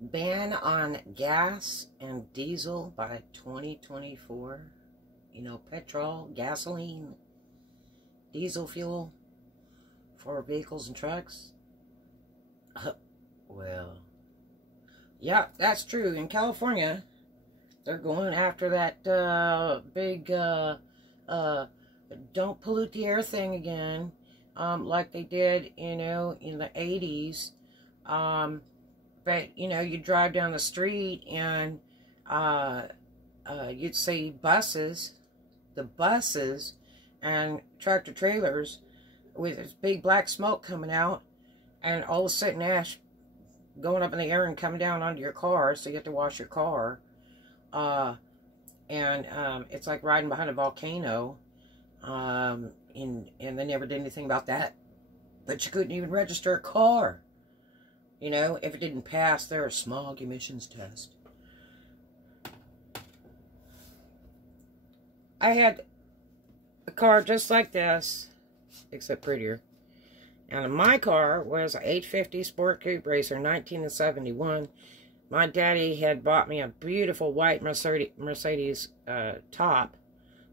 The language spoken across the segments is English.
ban on gas and diesel by 2024. You know, petrol, gasoline, diesel fuel for vehicles and trucks. Well, yeah, that's true. In California, they're going after that big don't pollute the air thing again, like they did, you know, in the 80s. But, you know, you drive down the street and you'd see buses, the buses and tractor trailers with this big black smoke coming out, and all of a sudden ash going up in the air and coming down onto your car, so you have to wash your car. It's like riding behind a volcano. And they never did anything about that. But you couldn't even register a car, you know, if it didn't pass their smog emissions test. I had a car just like this, except prettier. And my car was an 850 Sport Coupe Racer, 1971. My daddy had bought me a beautiful white Mercedes top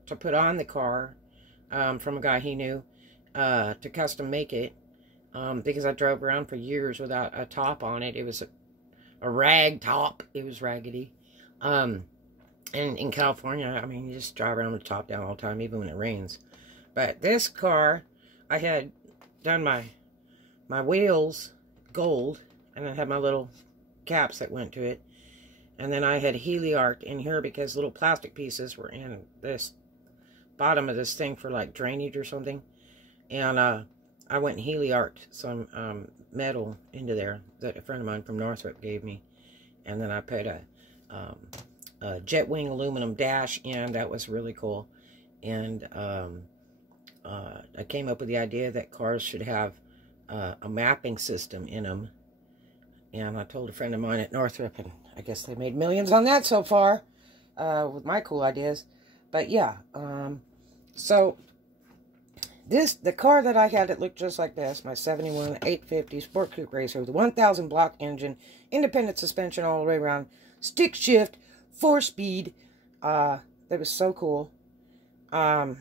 to put on the car from a guy he knew to custom make it, because I drove around for years without a top on it. It was a rag top. It was raggedy. And in California, I mean, you just drive around with the top down all the time, even when it rains. But this car, I had done my wheels gold, and I had my little caps that went to it, and then I had Heliarched in here because little plastic pieces were in this bottom of this thing for like drainage or something, and I went and Heliarched some metal into there that a friend of mine from Northrop gave me, and then I put a jet wing aluminum dash in. That was really cool. And I came up with the idea that cars should have a mapping system in them. And I told a friend of mine at Northrop, and I guess they made millions on that so far with my cool ideas. But yeah, so the car that I had, it looked just like this, my 71 850 Sport Coupe Racer with a 1000 block engine, independent suspension all the way around, stick shift, 4-speed. That was so cool. I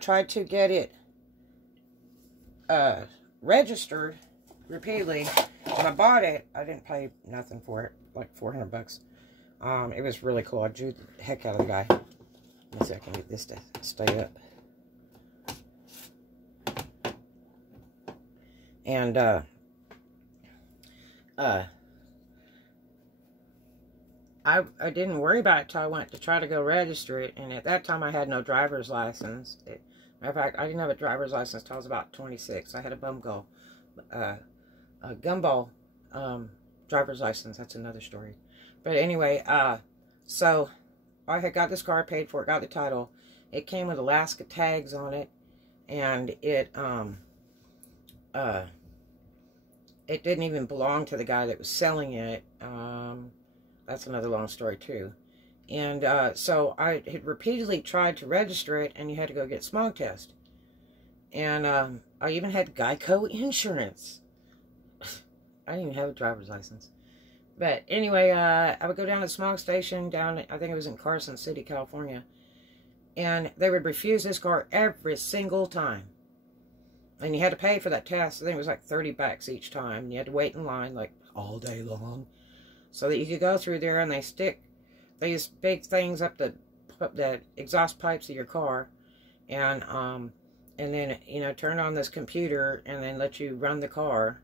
tried to get it registered repeatedly. When I bought it, I didn't pay nothing for it, like 400 bucks. It was really cool. I drew the heck out of the guy. Let me see if I can get this to stay up. And, I didn't worry about it till I went to try to go register it, and at that time I had no driver's license. Matter of fact, I didn't have a driver's license till I was about 26. I had a gumball driver's license. That's another story. But anyway, so I had got this car, paid for it, got the title. It came with Alaska tags on it, and it didn't even belong to the guy that was selling it. That's another long story too. And so I had repeatedly tried to register it, and you had to go get smog test. And I even had Geico insurance. I didn't even have a driver's license. But anyway, I would go down to the smog station down, I think it was in Carson City, California. And they would refuse this car every single time. And you had to pay for that test. I think it was like 30 bucks each time. And you had to wait in line like all day long, so that you could go through there, and they stick these big things up the exhaust pipes of your car, and then, you know, turn on this computer and then let you run the car,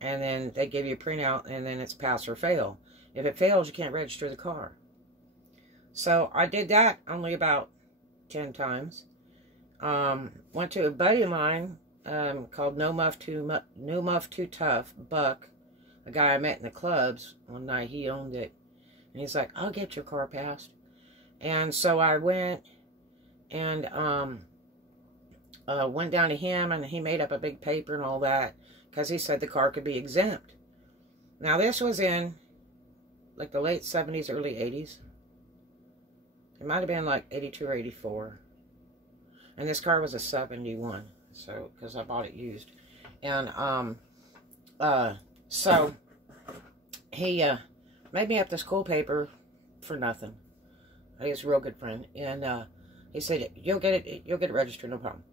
and then they give you a printout, and then it's pass or fail. If it fails, you can't register the car. So I did that only about 10 times. Went to a buddy of mine called No Muff Too Tough, Buck, a guy I met in the clubs one night. He owned it, and he's like, I'll get your car passed. And so I went and went down to him, and he made up a big paper and all that, because he said the car could be exempt. Now this was in like the late 70s, early 80s. It might have been like 82 or 84. And this car was a 71, so, because I bought it used. And so he made me up this cool paper for nothing. He's a real good friend. And he said, you'll get it registered, no problem.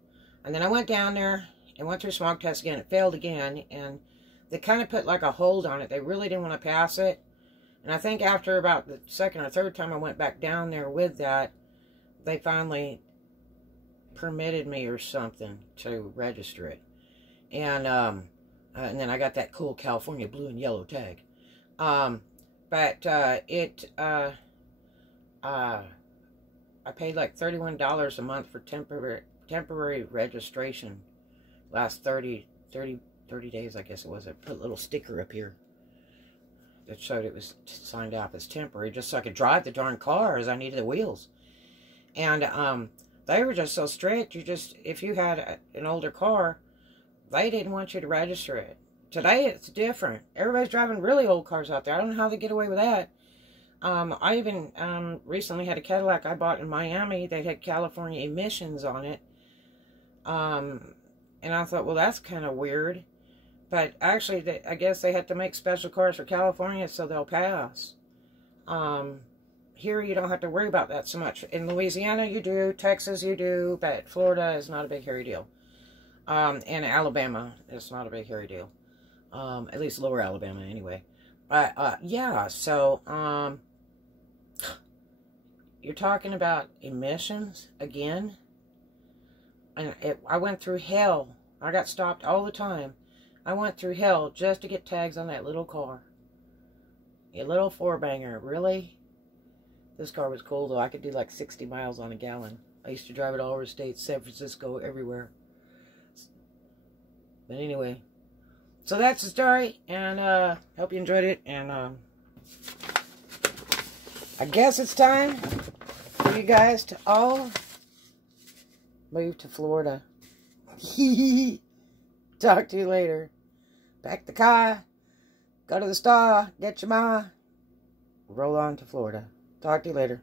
And then I went down there and went through smog test again. It failed again. And they kind of put like a hold on it. They really didn't want to pass it. And I think after about the second or third time I went back down there with that, they finally permitted me or something to register it. And then I got that cool California blue and yellow tag. I paid like $31 a month for temporary registration. Last 30 days, I guess it was. I put a little sticker up here that showed it was signed off as temporary, just so I could drive the darn car as I needed the wheels. And they were just so strict. If you had an older car, they didn't want you to register it. Today it's different. Everybody's driving really old cars out there. I don't know how they get away with that. I even recently had a Cadillac I bought in Miami. They had California emissions on it. And I thought, well, that's kind of weird. But actually, I guess they had to make special cars for California so they'll pass. Here, you don't have to worry about that so much. In Louisiana, you do. Texas, you do. But Florida is not a big, hairy deal. And Alabama, it's not a big, hairy deal. At least lower Alabama, anyway. But, yeah, so, you're talking about emissions again? And I went through hell. I got stopped all the time. I went through hell just to get tags on that little car. A little four-banger, really? This car was cool, though. I could do like 60 miles on a gallon. I used to drive it all over the states, San Francisco, everywhere. But anyway, so that's the story, and hope you enjoyed it, and I guess it's time for you guys to all move to Florida. Talk to you later. Pack the car, go to the store, get your ma, roll on to Florida. Talk to you later.